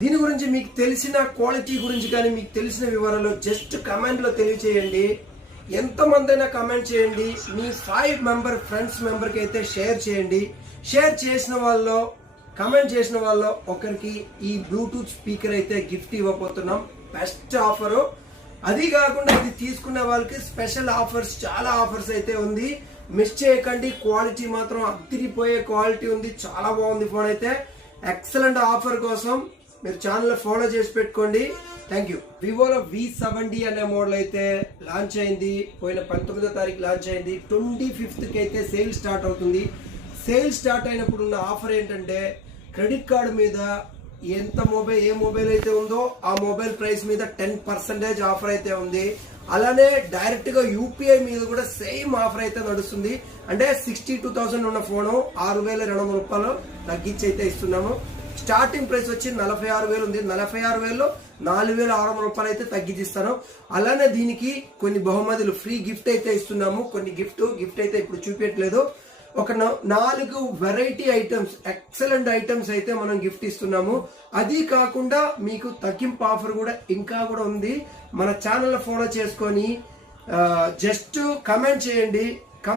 దీని గురించి మీకు తెలిసిన క్వాలిటీ గురించి కానీ మీకు తెలిసిన వివరాలు జస్ట్ కమెంట్ లో తెలియచేయండి. ఎంతమందైనా కమెంట్ చేయండి. మీ 5 మెంబర్ ఫ్రెండ్స్ మెంబర్కి అయితే షేర్ చేయండి. షేర్ చేసిన వాళ్ళు కమెంట్ చేసిన వాళ్ళు ఒకరికి ఈ బ్లూటూత్ స్పీకర్ అయితే గిఫ్ట్ ఇవ్వబోతున్నాం. Best offer. అది కాకుండా ఇది తీసుకునే వాళ్ళకి స్పెషల్ ఆఫర్స్, చాలా ఆఫర్స్ అయితే ఉంది. మిస్ చేయకండి. క్వాలిటీ మాత్రం అదిరిపోయే క్వాలిటీ ఉంది. చాలా బాగుంది ఫోన్ అయితే. ఎక్సలెంట్ ఆఫర్ కోసం మీరు ఛానల్ ఫాలో చేసి పెట్టుకోండి. Thank you. వివోలో V70 అనే మోడల్ అయితే లాంచ్ అయింది. పోయిన 19వ తారీఖు లాంచ్ అయింది. 25th అయితే సేల్ స్టార్ట్ అవుతుంది. సేల్ స్టార్ట్ అయినప్పుడు ఉన్న ఆఫర్ ఏంటంటే క్రెడిట్ కార్డు మీద ఏ మొబైల్ అయితే ఉందో ఆ మొబైల్ ప్రైస్ మీద 10% ఆఫర్ అయితే ఉంది. అలానే డైరెక్ట్ గా యూపీఐ మీద కూడా సేమ్ ఆఫర్ అయితే నడుస్తుంది. అంటే 62,000 ఉన్న ఫోను 6,200 రూపాయలు తగ్గించి అయితే ఇస్తున్నాము. స్టార్టింగ్ ప్రైస్ వచ్చి 46,000 ఉంది. 46,000లో 4,600 రూపాయలు అయితే తగ్గించిస్తాను. అలానే దీనికి కొన్ని బహుమతులు ఫ్రీ గిఫ్ట్ అయితే ఇస్తున్నాము. కొన్ని గిఫ్ట్ అయితే ఇప్పుడు చూపించట్లేదు. ఒక 4 వెరైటీ ఐటమ్స్, ఎక్సలెంట్ ఐటమ్స్ అయితే మనం గిఫ్ట్ ఇస్తున్నాము. అది కాకుండా మీకు తగ్గింపు ఆఫర్ కూడా ఇంకా కూడా ఉంది. మన ఛానల్ ఫాలో చేసుకొని జస్ట్ కమెంట్ చేయండి.